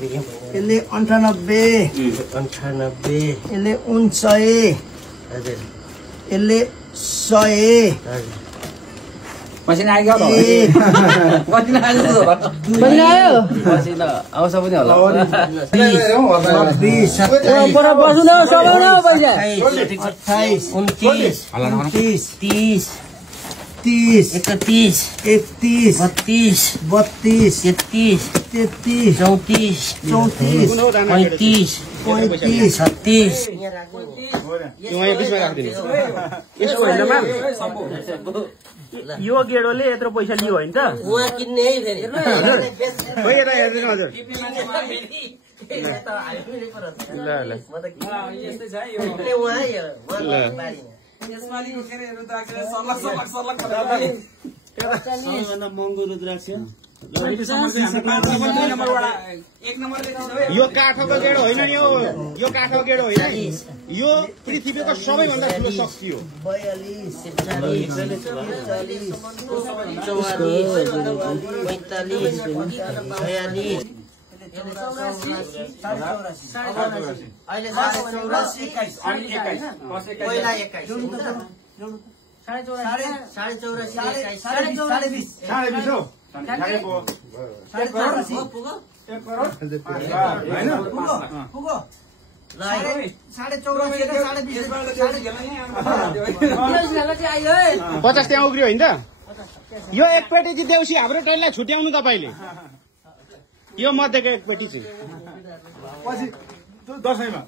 यसले 98 यसले 49 यसले 100 मसिना आयो मसिना आयो मसिना आउँछ पनि होला 20 पर बस्नु न सबै न पैसा 28 29 30 31 32 33 34 34 34 35 36 यो गेडोले यत्रो पैसा लियो होइन त उहाँ किन्ने है फेरि महँगो रुद्राक्ष यो काठको गेडो होइन नि यो काठको गेडो होइन यो पृथ्वीको सबैभन्दा ठुलो शक्ति हो 50 त्यहाँ उग्रियो होइन त यो एक पेटी चाहिँ देउसी हाम्रो ट्रेनलाई छुट्याउनु तपाईले यो मध्येको एक पेटी चाहिँ पछि दशैंमा